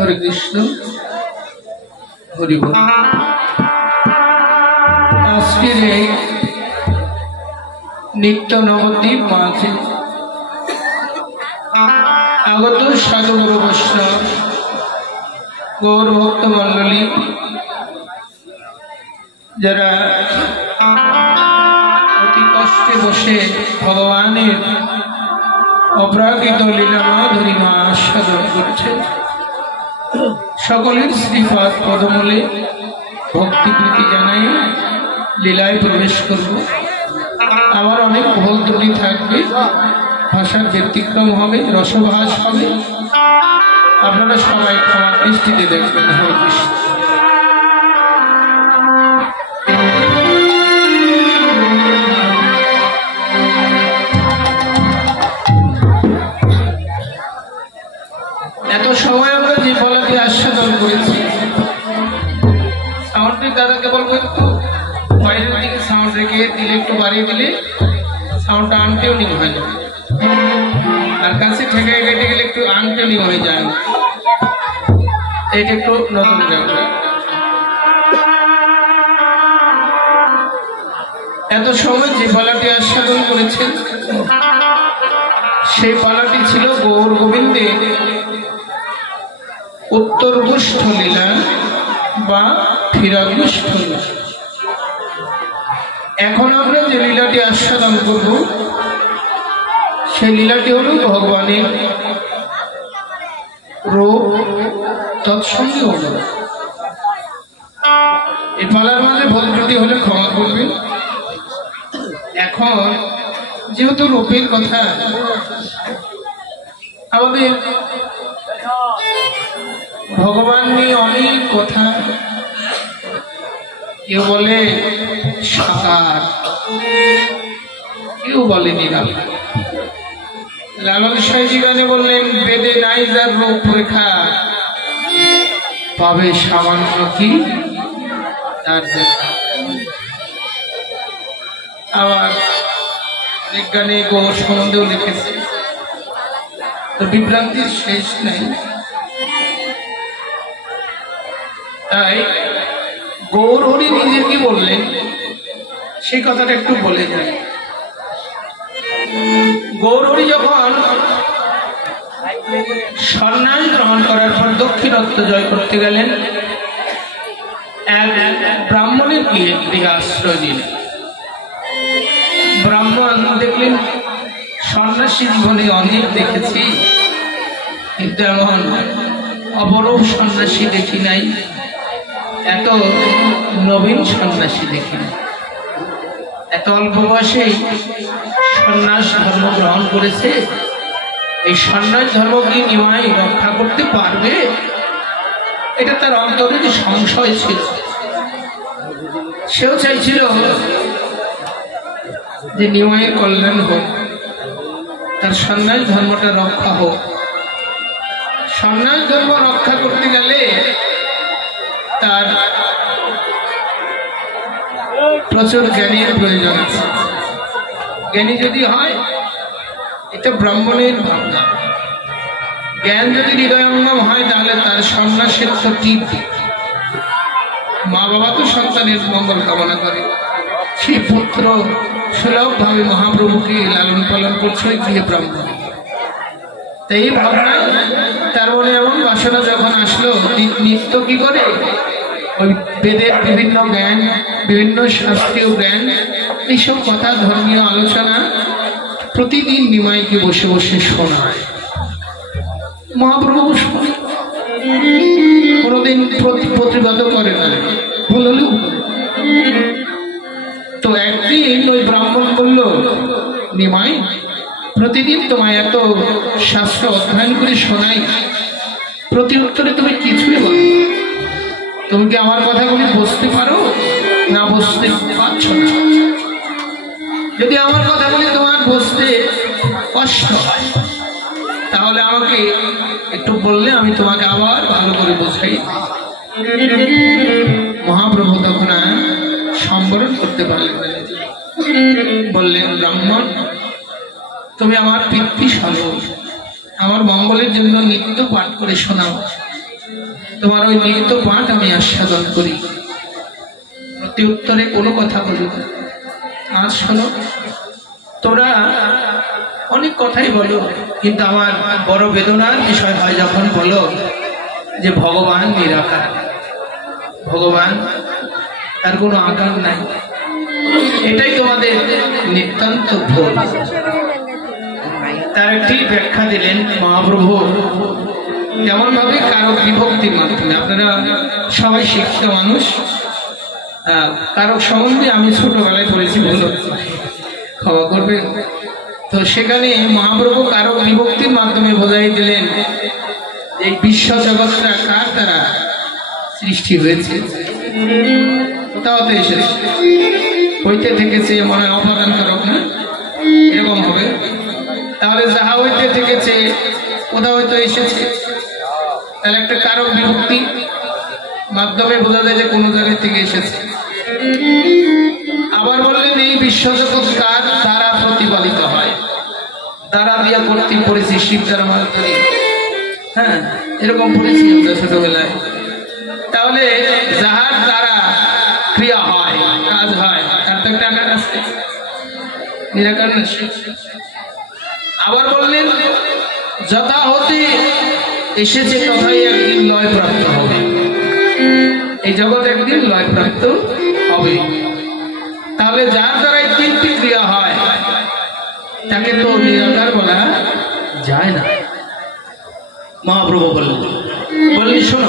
হরে কৃষ্ণ হরি বল। আজকের এই নিত্য নবদ্বীপ মাঝে আগত সাধু গুরু বৈষ্ণব গৌর ভক্ত মণ্ডলী যারা অতি কষ্টে বসে ভগবানের অপ্রাকৃত লীলা মাধুরীমা আস্বাদন করছে, সকলের শ্রীপাদ পদমূলে ভক্তি প্রীতি জানাই লীলায় প্রবেশ করব। আমার অনেক ভুল ত্রুটি থাকবে, ভাষার ব্যতিক্রম হবে, রসভাস হবে, আপনারা সবাই ক্ষমার দৃষ্টিতে দেখবেন। হরে কৃষ্ণ। এত সময় আমরা যে বলাটি আস্বাদন করেছি, সাউন্ডটি দাদাকে বলবো একটু বাইরের দিকে সাউন্ড রেখে দিলে, একটু বাড়িয়ে দিলে সাউন্ডটা আনটিউনিং হয়ে যাবে, আর কাছে ঠেকে কেটে গেলে একটু আনটিউনিং হয়ে যায়, এটা একটু নতুন রাখবে। এত সময় যে পালাটি আস্বাদন করেছেন সেই পালাটি ছিল গৌর গোবিন্দের উত্তরগুষ্ঠ লীলা বা ফিরাগুষ্ঠ লীলা। এখন আমরা যে লীলাটি আস্বাদন করব সেই লীলাটি হল ভগবানের রূপ তৎসঙ্গে হল। এই পালার মাঝে ভুল ত্রুটি হলে ক্ষমা করবেন। এখন যেহেতু রূপের কথা, আমাদের ভগবান নিয়ে অনেক কথা, কেউ বলে সাকার, কেউ বলে নিরাকার। লালন সাইজি গানে বললেন, বেদে নাই যার রূপ রেখা, পাবে সামান্য কি তার দেখা। আবার বিজ্ঞানী গৌর সম্বন্ধেও লিখেছে, তো বিভ্রান্তির শেষ নাই। তাই গৌর হরি নিজে কি বললেন সেই কথাটা একটু বলে যায়। গৌর হরি যখন সন্ন্যাস গ্রহণ করার পর দক্ষিণাত্য জয় করতে গেলেন, এক ব্রাহ্মণের গৃহে আশ্রয় দিলেন। ব্রাহ্মণ দেখলেন সন্ন্যাসী জীবনে অনেক দেখেছি, কিন্তু এমন অপরূপ সন্ন্যাসী দেখি নাই, এত নবীন সন্ন্যাসী দেখি নাই। এত অল্প বয়সেই সন্ন্যাস ধর্ম গ্রহণ করেছে, এই সন্ন্যাস ধর্ম কি নিমাই রক্ষা করতে পারবে? এটা তার অন্তরে যে সংশয় ছিল। সেও চাইছিল যে নিমাইয়ের কল্যাণ হোক, তার সন্ন্যাস ধর্মটা রক্ষা হোক। সন্ন্যাস ধর্ম রক্ষা করতে গেলে তার প্রচুর জ্ঞানীর প্রয়োজন আছে। জ্ঞানী যদি হয়, এটা ব্রাহ্মণের ভাবনা। জ্ঞান যদি হৃদয়ঙ্গম হয়, তাহলে তার সন্ন্যাসের তো ঠিক। মা বাবা তো সন্তানের মঙ্গল কামনা করে, সেই পুত্র সুলভ ভাবে মহাপ্রভুকে লালন পালন করছে গিয়ে ব্রাহ্মণ। তাই এই ভাবনা তার মনে এমন বাসনা যখন আসলো, নিত্য কি করে ওই বেদের বিভিন্ন জ্ঞান, বিভিন্ন শাস্ত্রীয় জ্ঞান, এইসব কথা, ধর্মীয় আলোচনা প্রতিদিন নিমাইকে বসে বসে শোনায়। মহাপ্রভু শোনে, কোনোদিন প্রতিবাদ করে না, বললেও। তো একদিন ওই ব্রাহ্মণ বলল, নিমাই, প্রতিদিন তোমায় এত শাস্ত্র অধ্যয়ন করে শোনাই, প্রতি উত্তরে তুমি কিছুই বলো। তুমি কি আমার কথাগুলি বুঝতে পারো না বুঝতে পারছো না? যদি আমার কথাগুলি তোমার বুঝতে কষ্ট হয়, তাহলে আমাকে একটু বললে আমি তোমাকে আবার ভালো করে বোঝাই। মহাপ্রভু তখন সম্বরণ করতে পারলেন না, বললেন, ব্রাহ্মণ, তুমি আমার পিতৃ স্বরূপ, আমার মঙ্গলের জন্য নিত্য পাঠ করে শোনাও। তোমার ওই লিখিত পাঠ আমি আস্বাদন করি, প্রতি উত্তরে কোনো কথা বলি না। আজ শোনো, তোমরা অনেক কথাই বলো, কিন্তু আমার বড় বেদনার বিষয় হয় যখন বলো যে ভগবান নিরাকার, ভগবান তার কোনো আকার নাই। এটাই তোমাদের নিতান্ত ভুল। তার একটি ব্যাখ্যা দিলেন মহাপ্রভু, যেমন ভাবে কারক বিভক্তির মাধ্যমে। আপনারা সবাই শিক্ষিত মানুষ, কারক সম্বন্ধে আমি ছোটবেলায় পড়েছি, বলো ক্ষমা করবে। তো সেখানে মহাপ্রভু কারক বিভক্তির মাধ্যমে বোঝাই দিলেন এই বিশ্ব জগৎটা কার দ্বারা সৃষ্টি হয়েছে। কোথাও তো এসেছে, হইতে থেকেছে, মনে হয় অপাদান কারক না, এরকম হবে। তাহলে যাহা হইতে থেকেছে কোথাও হয়তো এসেছে, তাহলে একটা কারক বিভক্তি মাধ্যমে বোঝা যায় যে কোনো জায়গা থেকে এসেছে। আবার বললেন এই বিশ্বজগৎ কার দ্বারা প্রতিপালিত হয়, দ্বারা দিয়া করতে পড়েছি শিবদার মাধ্যমে। হ্যাঁ, এরকম পড়েছি আমরা ছোটবেলায়। তাহলে যাহার দ্বারা ক্রিয়া হয়, কাজ হয়, তার তো একটা আকার আছে, নিরাকার না। আবার বললেন যথা হতে এসেছে তথাই একদিন লয় প্রাপ্ত হবে, এই জগৎ একদিন লয় প্রাপ্ত হবে। তাহলে যার দ্বারা এই তিনটি ক্রিয়া হয় তাকে তো নিরাকার বলা যায় না। মহাপ্রভু বললেন শোনো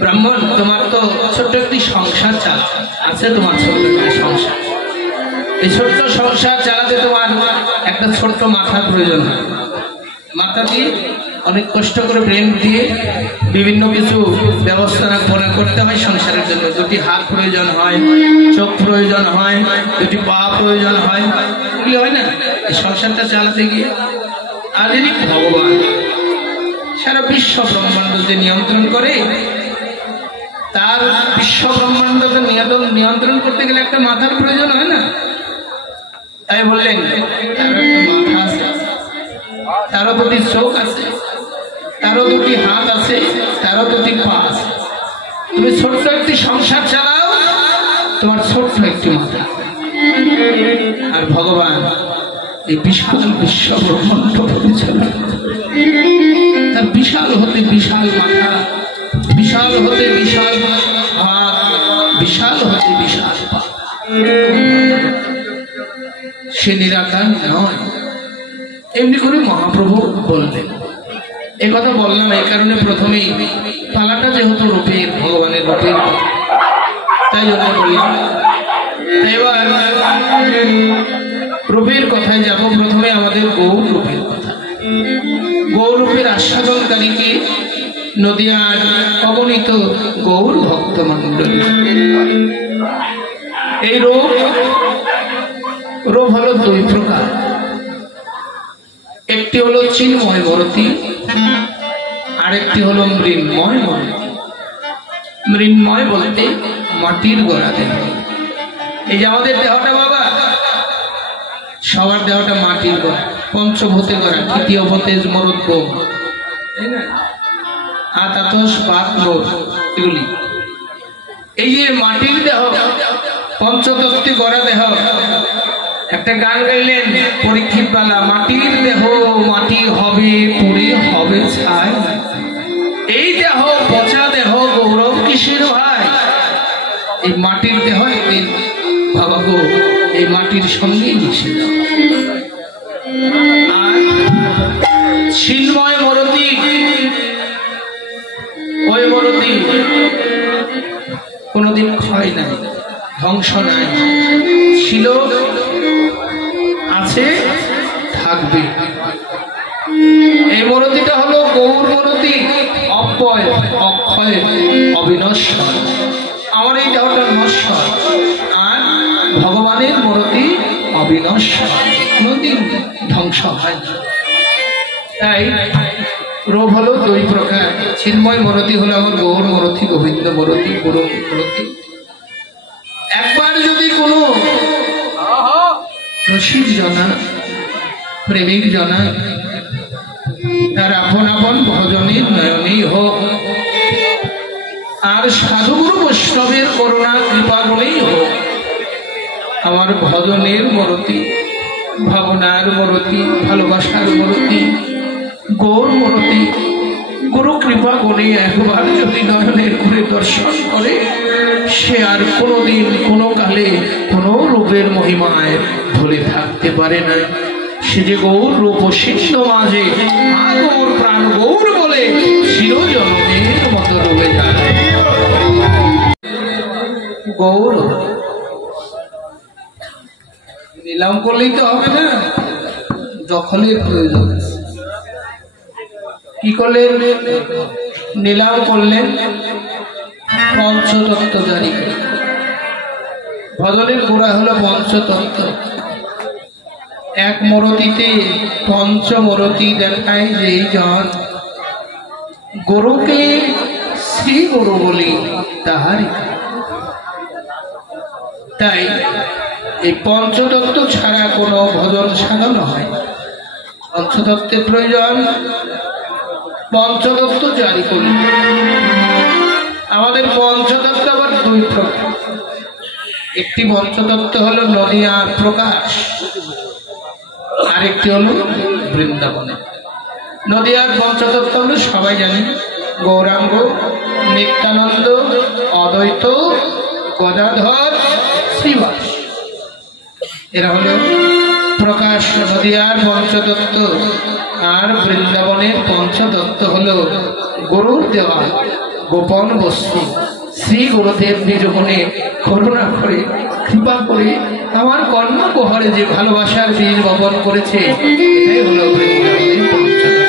ব্রাহ্মণ, তোমার তো ছোট্ট একটি সংসার আছে, তোমার ছোট্ট একটি সংসার। এই ছোট্ট সংসার চালাতে তোমার একটা ছোট্ট মাথার প্রয়োজন হয়। মাথা দিয়ে অনেক কষ্ট করে ব্রেন দিয়ে বিভিন্ন কিছু ব্যবস্থা করতে হয় সংসারের জন্য। দুটি হাত প্রয়োজন হয়, চোখ প্রয়োজন হয়, দুটি পা প্রয়োজন হয়, এগুলি হয় না এই সংসারটা চালাতে গিয়ে। আর যিনি ভগবান সারা বিশ্ব ব্রহ্মাণ্ডকে নিয়ন্ত্রণ করে, তার বিশ্ব ব্রহ্মাণ্ডকে নিয়ন্ত্রণ করতে গেলে একটা মাথার প্রয়োজন হয় না। তাই বললেন তারও একটা মাথা আছে, তারও দুটি চোখ আছে, তারও দুটি হাত আছে, তারও দুটি পা আছে। তুমি ছোট্ট একটি সংসার চালাও, তোমার ছোট্ট একটি মাথা। আর ভগবান এই বিশাল বিশ্ব ব্রহ্মাণ্ড পরিচালনা, তার বিশাল হতে বিশাল মাথা, বিশাল হতে বিশাল হাত, বিশাল হতে বিশাল পা। সে নিরাকার নয়, এমনি করে মহাপ্রভু বললেন। এ কথা বললাম এই কারণে, প্রথমেই পালাটা যেহেতু রূপের, ভগবানের রূপের, তাই জন্য বললাম। এবার রূপের কথায় যাব। প্রথমে আমাদের গৌর রূপের কথা। গৌর রূপের আস্বাদনকারীকে নদিয়ার অগণিত গৌর ভক্ত মণ্ডলী। এই রূপ হলো দুই প্রকার। একটি হলো চিন্ময় মূর্তি, আরেকটি হলো মৃন্ময় মূর্তি। মৃন্ময় বলতে মাটির গড়া দেহ। এই যে আমাদের দেহটা বাবা, সবার দেহটা মাটির গড়া, পঞ্চভূতে গড়া, তৃতীয় ভূতে মরুদ্ভ, তাই না, আতাতস পাত নোর, এগুলি। এই যে মাটির দেহ, পঞ্চতত্ত্বে গড়া দেহ। একটা গান গাইলেন পরীক্ষিত পালা, মাটির দেহ মাটি হবে, পুরে হবে ছাই। এই দেহ পচা দেহ, গৌরব কিসের ভাই? এই মাটির দেহ একদিন বাবা গো এই মাটির সঙ্গে মিশে যাবে। আর চিন্ময় মূর্তি, ওই মূর্তি কোনদিন ক্ষয় নাই, ধ্বংস নাই, ছিল, আছে, থাকবে। এই মূর্তিটা হলো গৌর মূর্তি, অক্ষয়, অক্ষয়, অবিনশ্বর। আমার এই দেহটা নশ্বর, আর ভগবানের মূর্তি অবিনশ্বর, কোনদিন ধ্বংস হয় না। তাই রূপ হলো দুই প্রকার। চিন্ময় মূর্তি হলো আমার গৌর মূর্তি, গোবিন্দ মূর্তি, গুরু মূর্তি। একবার যদি কোনো রসিক জনা, প্রেমিক জনা, তার আপন আপন ভজনের নয়নেই হোক আর সাধুগুরু বৈষ্ণবের করুণা কৃপা গুণেই হোক আমার ভজনের মরতি, ভাবনার মরতি, ভালোবাসার মরতি, গৌর মরতি গুরু কৃপা গুণে একবার যদি নয়নের করে দর্শন করে সে আর কোনোদিন কোনো কালে কোনো রূপের মহিমায় ভুলে থাকতে পারে না। সে যে গৌর রূপ সিদ্ধ মাঝে গৌর প্রাণ গৌর বলে চিরজনমের মতো রূপে যায়। গৌর নিলাম করলেই তো হবে না, দখলের প্রয়োজন। কি করলেন? নিলাম করলেন, পঞ্চতত্ত্ব জারি করলেন। ভজনের গোড়া হলো পঞ্চতত্ত্ব। এক মরতিতে পঞ্চমরতি দেখায় যে জন গুরুকে শ্রী গুরু বলি তাহারই। তাই এই পঞ্চতত্ত্ব ছাড়া কোনো ভজন সাধন হয়। পঞ্চতত্ত্বের প্রয়োজন। পঞ্চতত্ত্ব জারি করি। আমাদের পঞ্চতত্ত্ব আবার দুই প্রকার। একটি পঞ্চতত্ত্ব হলো নদিয়ার প্রকাশ, আরেকটি হলো বৃন্দাবনে। নদিয়ার পঞ্চতত্ত্ব হলো সবাই জানি, গৌরাঙ্গ, নিত্যানন্দ, অদ্বৈত, গদাধর, শ্রীবাস। এরা হলো প্রকাশ নদিয়ার পঞ্চতত্ত্ব। আর বৃন্দাবনের পঞ্চতত্ত্ব হলো গুরুর দেওয়া গোপন বস্তু। শ্রী গুরুদেব নিরূপণে করুণা করে কৃপা করে আমার কর্ণকুহরে যে ভালোবাসার বীজ বপন করেছে, এটাই হলো বৃন্দাবনের পঞ্চতত্ত্ব।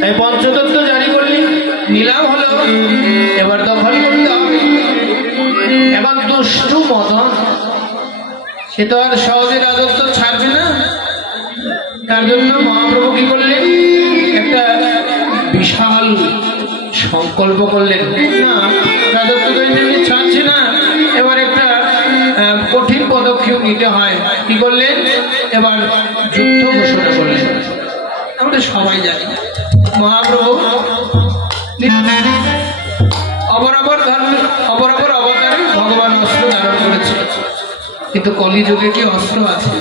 তাই পঞ্চতত্ত্ব জারি করলি, নিলাম হলো, এবার দখল করতে হবে। এবার দুষ্টু মদন সে তো আর সহজে রাজত্ব ছাড়বে না। তার জন্য মহাপ্রভু কি করলেন? একটা বিশাল সংকল্প করলেন, না রাজত্ব তো এমনি ছাড়ছে না, এবার একটা কঠিন পদক্ষেপ নিতে হয়। কি করলেন? এবার যুদ্ধ ঘোষণা করলেন। আমরা সবাই জানি মহাপ্রভু অবরাবর অবতারে ভগবান অস্ত্র ধারণ করেছে, কিন্তু কলিযুগে কি অস্ত্র আছে?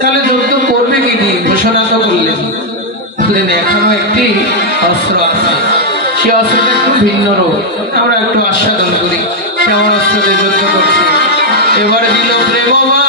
তাহলে যুদ্ধ করবে কি দিয়ে ঘোষণা তো করলেন। এখনো একটি অস্ত্র আছে, সে অস্ত্রটা একটু ভিন্ন রূপ, আমরা একটু আস্বাদন করি। সে আমার অস্ত্রতে যুদ্ধ করছে। এবারে দিল প্রেমবান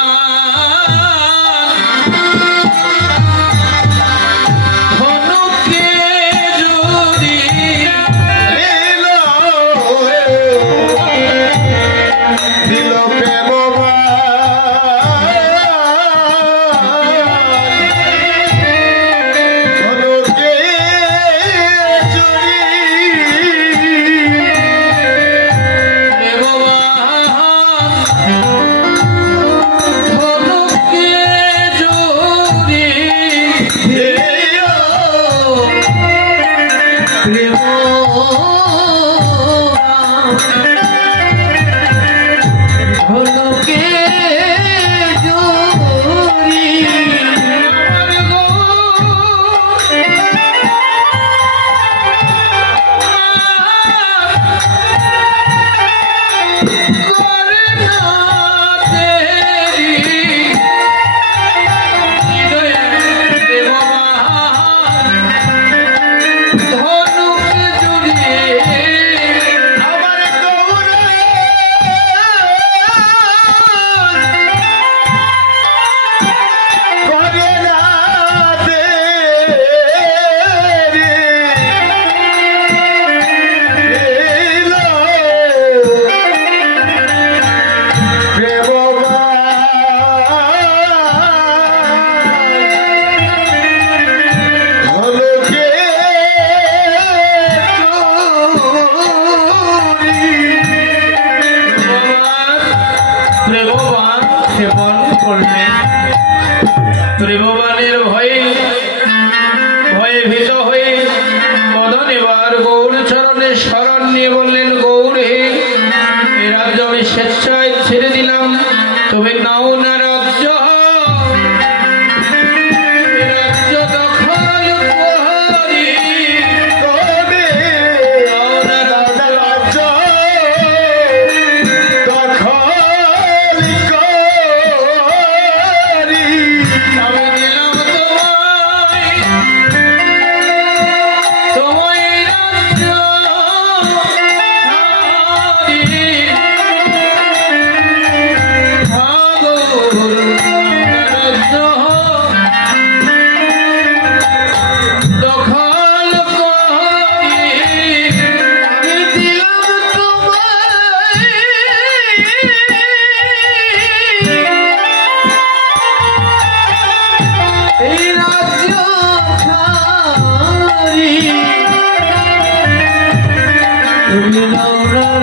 তুমি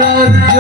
রাজ্য